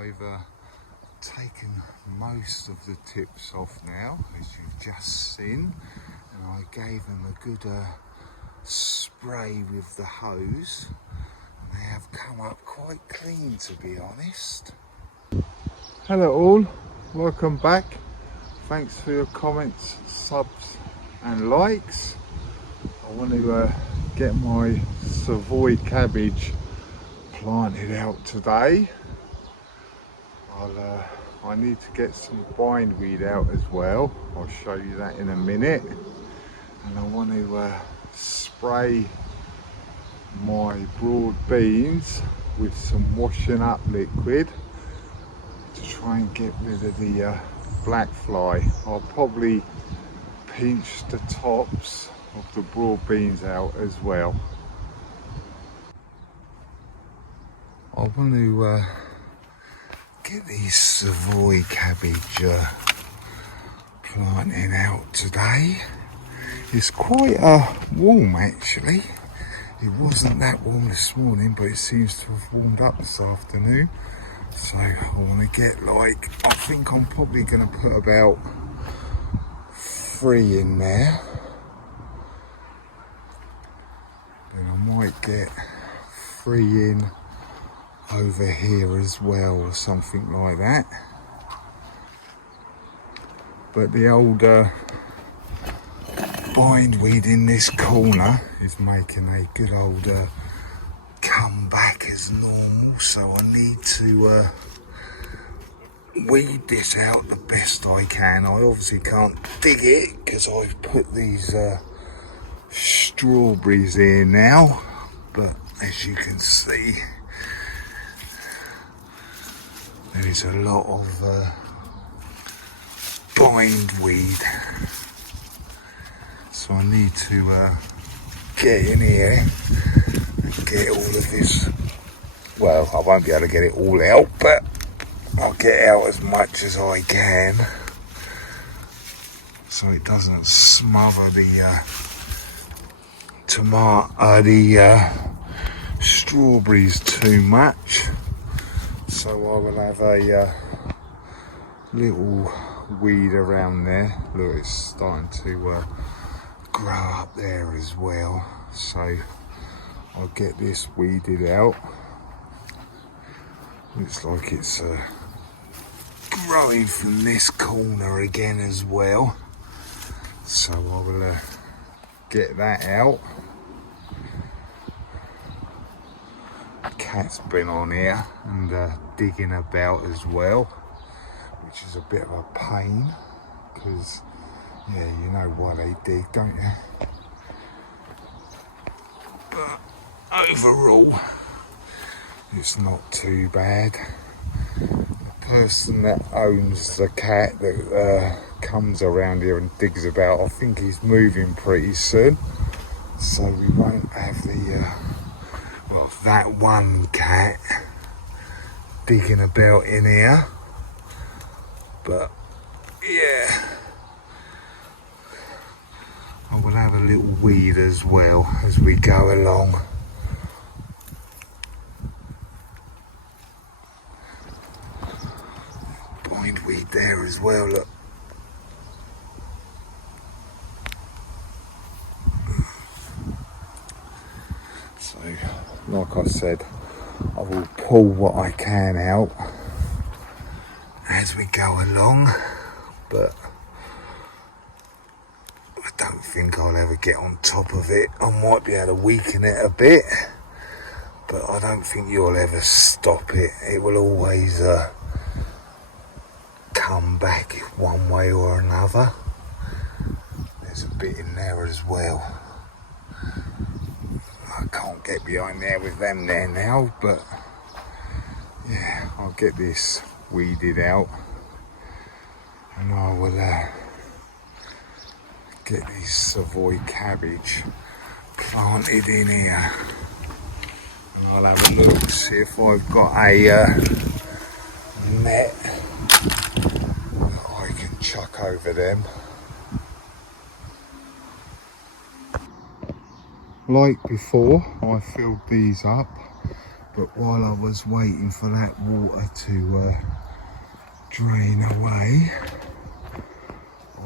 I've taken most of the tips off now, as you've just seen, and I gave them a good spray with the hose. They have come up quite clean, to be honest. Hello all, welcome back. Thanks for your comments, subs and likes. I want to get my Savoy cabbage planted out today. I need to get some bindweed out as well. I'll show you that in a minute. And I want to spray my broad beans with some washing up liquid to try and get rid of the black fly. I'll probably pinch the tops of the broad beans out as well. I want to get these Savoy cabbage planting out today. It's quite warm actually. It wasn't that warm this morning, but it seems to have warmed up this afternoon. So I want to get I think I'm probably going to put about 3 in there. Then I might get 3 in over here as well, or something like that. But the old bindweed in this corner is making a good old comeback as normal, so I need to weed this out the best I can. I obviously can't dig it because I've put these strawberries here now, but as you can see, there is a lot of bindweed, so I need to get in here and get all of this. Well, I won't be able to get it all out, but I'll get out as much as I can so it doesn't smother the strawberries too much. So I will have a little weed around there. Look, it's starting to grow up there as well. So I'll get this weeded out. Looks like it's growing from this corner again as well. So I will get that out. Cat's been on here and digging about as well, which is a bit of a pain because, yeah, you know why they dig, don't you? But overall, it's not too bad. The person that owns the cat that comes around here and digs about, I think he's moving pretty soon, so we won't have the that one cat digging about in here. But yeah, I will have a little weed as well as we go along. Bindweed there as well, look. So, like I said, I will pull what I can out as we go along, but I don't think I'll ever get on top of it. I might be able to weaken it a bit, but I don't think you'll ever stop it. It will always come back one way or another. There's a bit in there as well. I can't get behind there with them there now, but yeah, I'll get this weeded out and I will get these Savoy cabbage planted in here, and I'll have a look, see if I've got a net that I can chuck over them. Like before, I filled these up But while I was waiting for that water to drain away,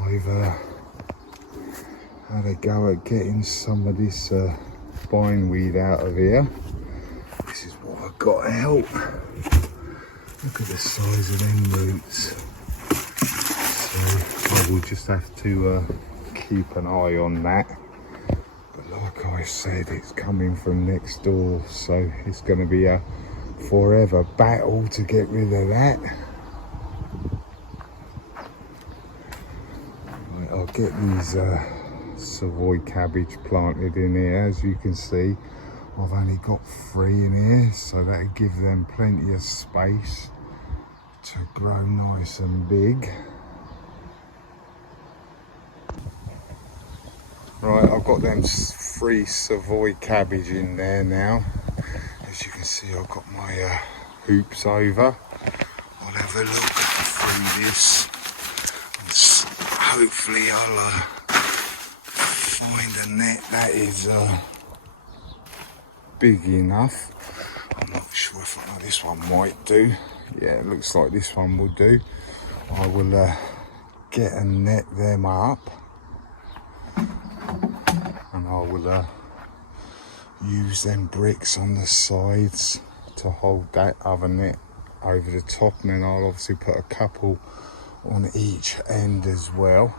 I've had a go at getting some of this bindweed out of here. This is what I got out. Look at the size of them roots. So I will just have to keep an eye on that. But like I said, it's coming from next door, so it's going to be a forever battle to get rid of that. Right, I'll get these Savoy cabbage planted in here. As you can see, I've only got 3 in here, so that'll give them plenty of space to grow nice and big. Right, I've got them 3 Savoy cabbage in there now. As you can see, I've got my hoops over. I'll have a look through this and hopefully I'll find a net that is big enough. I'm not sure if this one might do. Yeah, it looks like this one will do. I will get a net them up, and I will use them bricks on the sides to hold that other net over the top, and then I'll obviously put a couple on each end as well.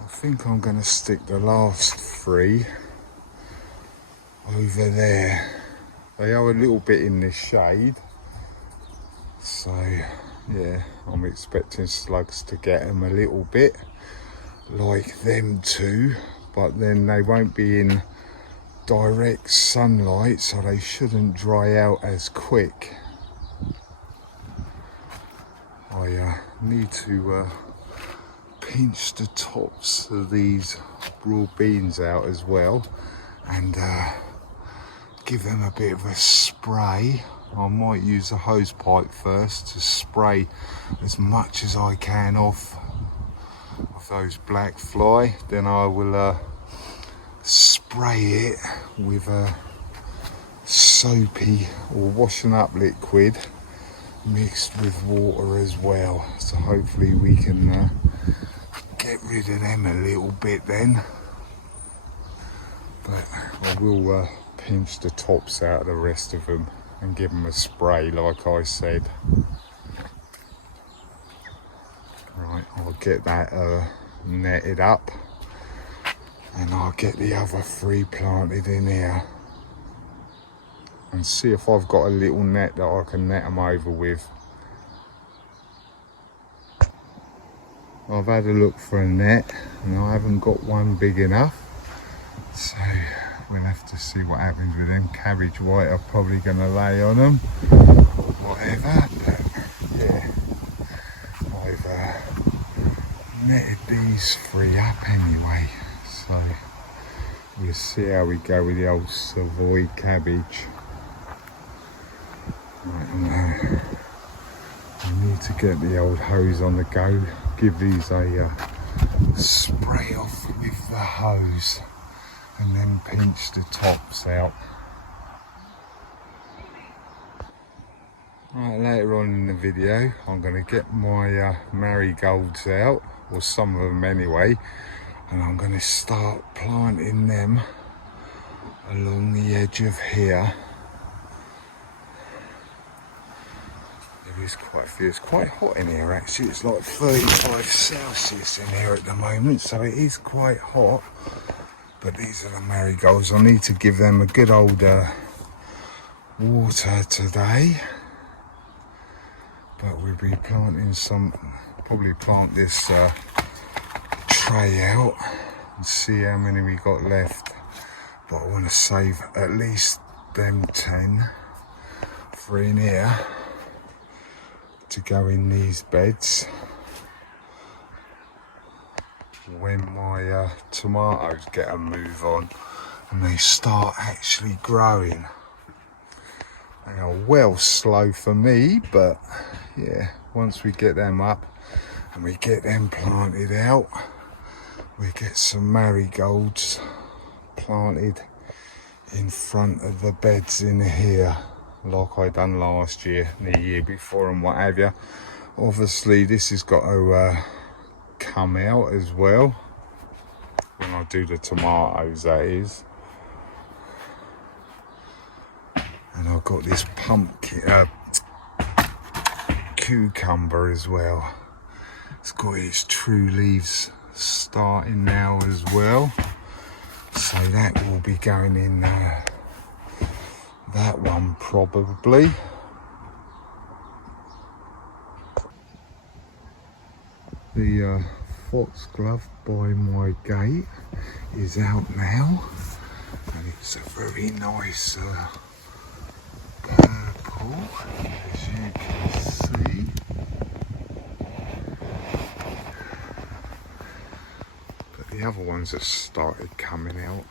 I think I'm going to stick the last 3 over there. They are a little bit in the shade, so yeah, I'm expecting slugs to get them a little bit like them too, but then they won't be in direct sunlight, so they shouldn't dry out as quick. I need to pinch the tops of these raw beans out as well, and give them a bit of a spray. I might use a hose pipe first to spray as much as I can off of those black fly. Then I will spray it with a soapy or washing up liquid mixed with water as well. So hopefully we can get rid of them a little bit then. But I will pinch the tops out of the rest of them and give them a spray like I said. Right, I'll get that netted up, and I'll get the other 3 planted in here and see if I've got a little net that I can net them over with. I've had a look for a net and I haven't got one big enough, so we'll have to see what happens with them. Cabbage white are probably going to lay on them or whatever, but yeah, I've netted these 3 up anyway, so we'll see how we go with the old Savoy cabbage. Right, I need to get the old hose on the go, give these a spray off with the hose, and then pinch the tops out. Right, later on in the video I'm going to get my marigolds out, or some of them anyway, and I'm going to start planting them along the edge of here. There is quite a few. It's quite hot in here actually. It's like 35 Celsius in here at the moment, so it is quite hot. But these are the marigolds. I need to give them a good old water today. But we'll be planting some, probably plant this tray out and see how many we got left. But I want to save at least them 10 for in here to go in these beds when my tomatoes get a move on and they start actually growing. They are well slow for me, but yeah, once we get them up and we get them planted out, we get some marigolds planted in front of the beds in here, like I done last year, the year before and what have you. Obviously this has got to come out as well when I do the tomatoes, that is. And I've got this pumpkin, cucumber as well. It's got its true leaves starting now as well. So that will be going in that one probably. The foxglove by my gate is out now, and it's a very nice purple, as you can see. But the other ones have started coming out.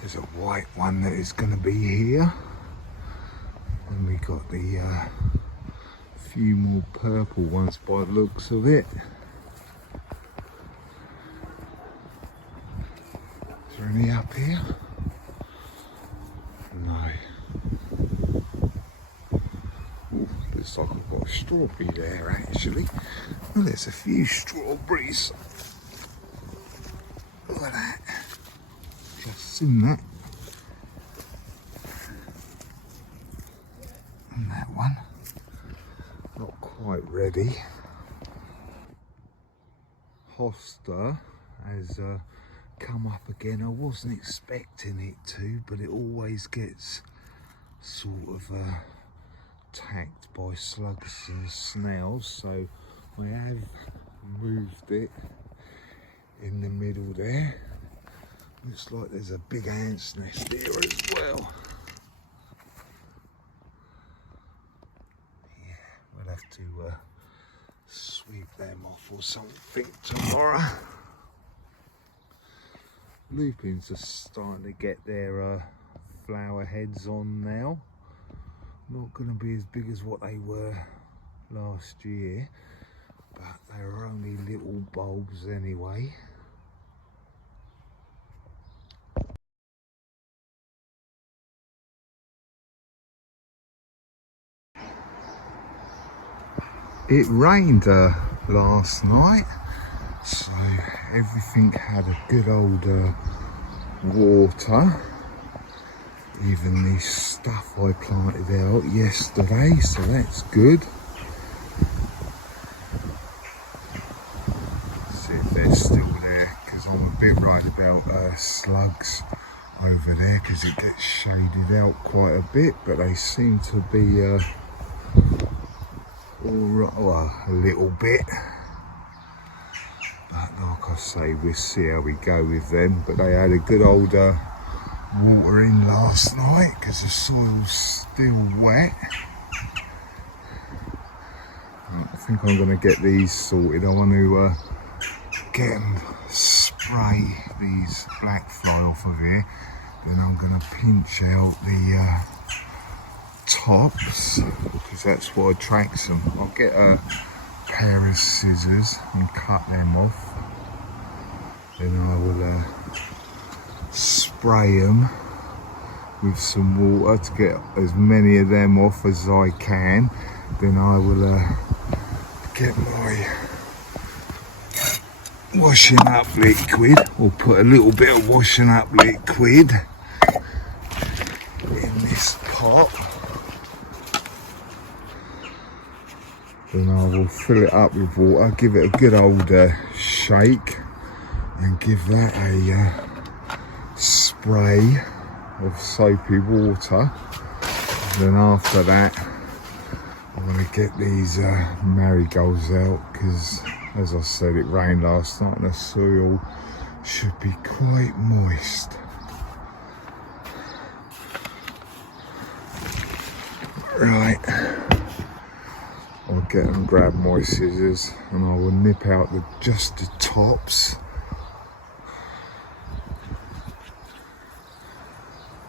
There's a white one that is going to be here, and we got the few more purple ones by the looks of it. Is there any up here? No. Ooh, looks like I've got a strawberry there actually. Well, there's a few strawberries. Look at that. Just seen that. And that one. Not quite ready. Hosta has come up again. I wasn't expecting it to, but it always gets sort of attacked by slugs and snails, so I have moved it in the middle there. Looks like there's a big ant's nest here as well. We'll have to sweep them off or something tomorrow. Lupins are starting to get their flower heads on now. Not going to be as big as what they were last year, but they were only little bulbs anyway. It rained last night, so everything had a good old water. Even the stuff I planted out yesterday, so that's good. See if they're still there, because I'm a bit worried about slugs over there, because it gets shaded out quite a bit, but they seem to be well, a little bit. But like I say, we'll see how we go with them. But they had a good old water in last night because the soil's still wet. I think I'm going to get these sorted. I want to get them, spray these black fly off of here. Then I'm going to pinch out the tops, because that's what attracts them. I'll get a pair of scissors and cut them off. Then I will spray them with some water to get as many of them off as I can. Then I will get my washing up liquid, or put a little bit of washing up liquid in this pot. Then I will fill it up with water, give it a good old shake, and give that a spray of soapy water. Then after that, I'm going to get these marigolds out, because as I said, it rained last night and the soil should be quite moist. Right. I'll get and grab my scissors, and I will nip out just the tops,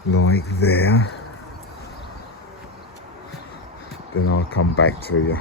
like there. Then I'll come back to you.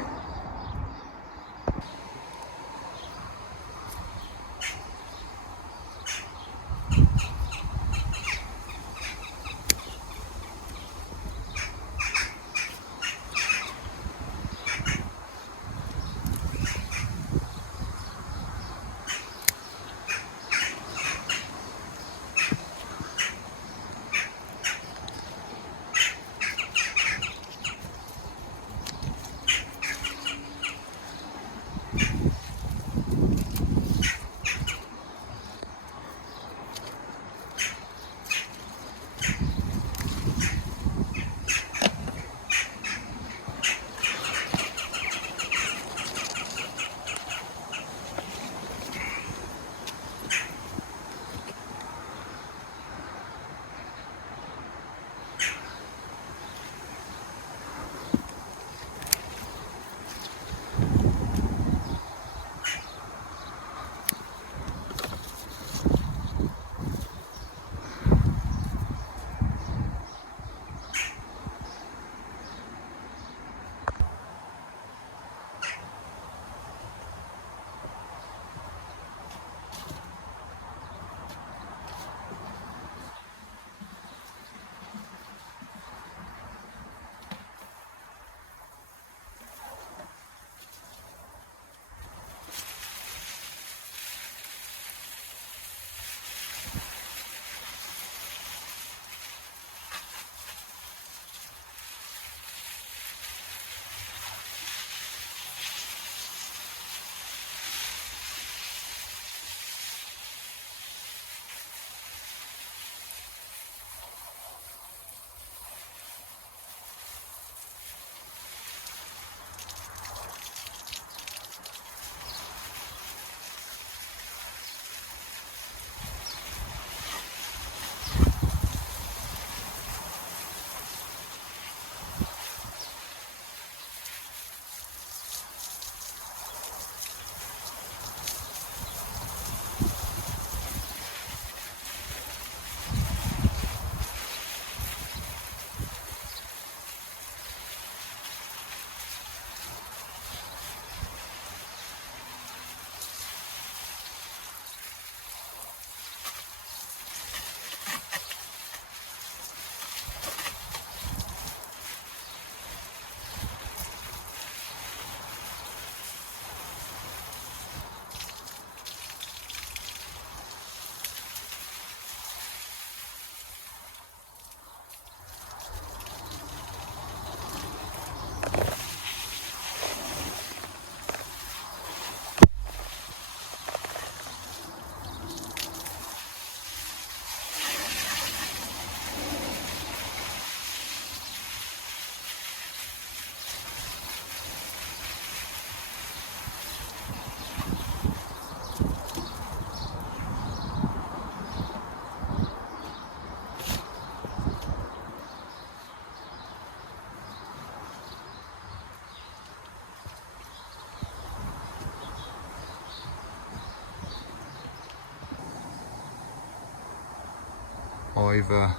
I've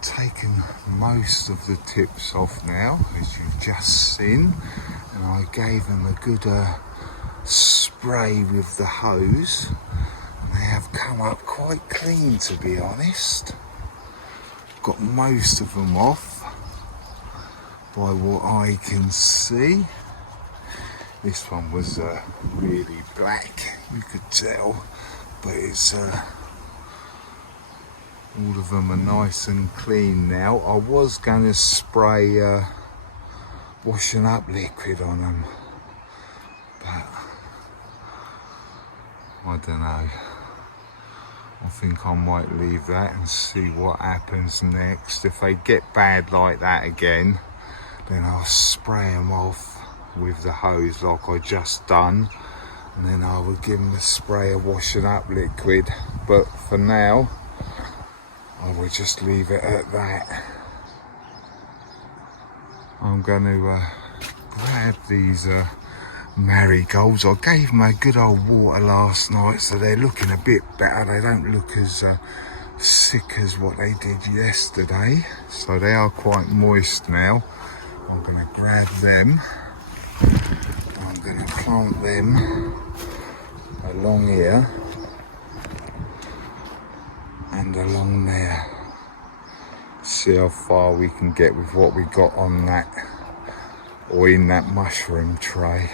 taken most of the tips off now, as you've just seen, and I gave them a good spray with the hose. They have come up quite clean, to be honest. Got most of them off by what I can see. This one was really black, you could tell, but it's all of them are nice and clean now. I was going to spray washing up liquid on them, but I don't know. I think I might leave that and see what happens next. If they get bad like that again, then I'll spray them off with the hose like I just done, and then I will give them a spray of washing up liquid. But for now, I will just leave it at that. I'm going to grab these marigolds. I gave them a good old water last night, so they're looking a bit better. They don't look as sick as what they did yesterday, so they are quite moist now. I'm going to grab them. I'm going to plant them along here and along there. See how far we can get with what we got on that, or in that mushroom tray.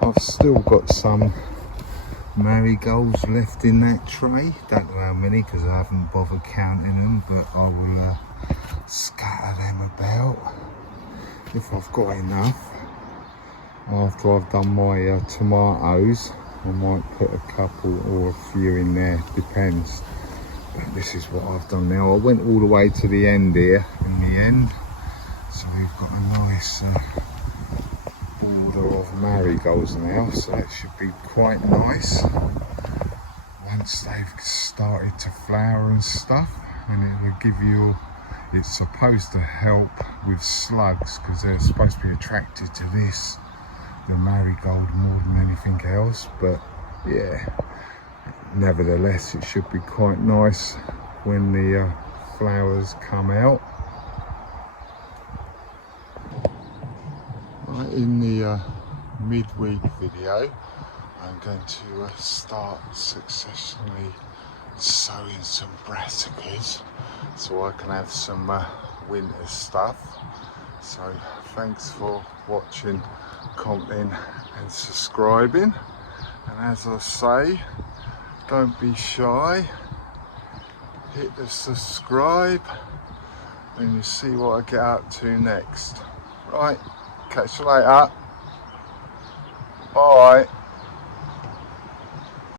I've still got some marigolds left in that tray. Don't know how many because I haven't bothered counting them, but I will scatter them about if I've got enough. After I've done my tomatoes, I might put a couple or a few in there, depends. But this is what I've done now. I went all the way to the end here in the end, so we've got a nice border of marigolds now, so that should be quite nice once they've started to flower and stuff. And it will give you, it's supposed to help with slugs because they're supposed to be attracted to this, the marigold, more than anything else. But yeah, nevertheless, it should be quite nice when the flowers come out. Right, in the midweek video, I'm going to start successfully sowing some brassicas so I can have some winter stuff. So thanks for watching, commenting and subscribing, and as I say, don't be shy, hit the subscribe and you see what I get up to next. Right, catch you later, bye.